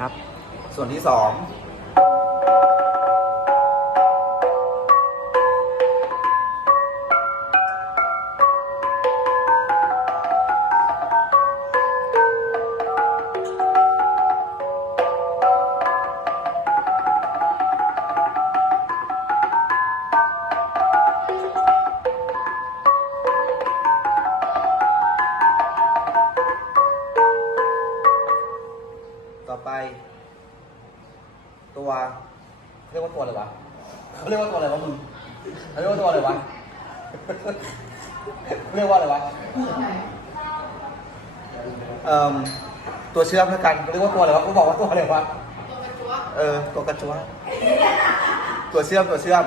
ครับ ส่วนที่สอง ไป ตัวเรียกว่าตัวอะไรวะเขาเรียกว่าตัวอะไรวะมึงเขาเรียกว่าตัวอะไรวะเรียกว่าอะไรวะเอ่อตัวเชื่อมแล้วกันเรียกว่าตัวอะไรวะกูบอกว่าตัวอะไรวะเออ ตัวกระจัวตัวเชื่อมตัวเชื่อม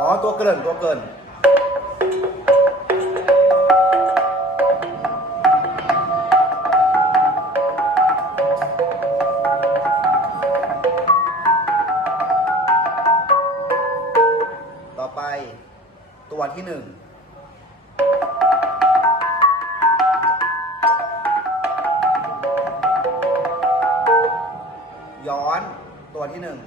อ๋อตัวเกริ่นตัวเกริ่น ตัวที่หนึ่งย้อนตัวที่หนึ่ง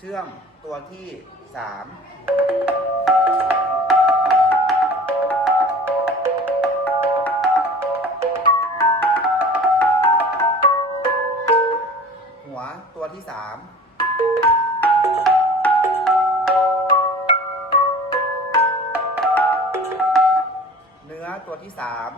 เชื่อมตัวที่สามหัวตัวที่สามเนื้อตัวที่สาม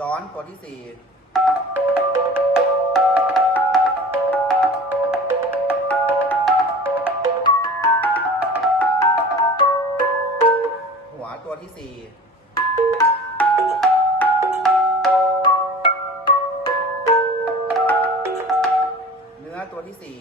ย้อนตัวที่สี่หัวตัวที่สี่เนื้อตัวที่สี่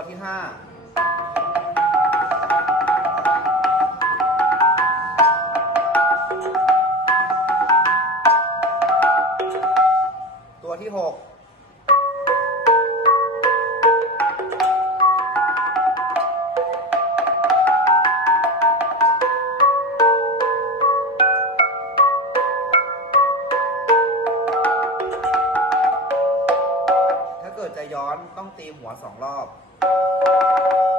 ตัวที่ห้าตัวที่หกถ้าเกิดจะย้อนต้องตีหัวสองรอบ Thank you.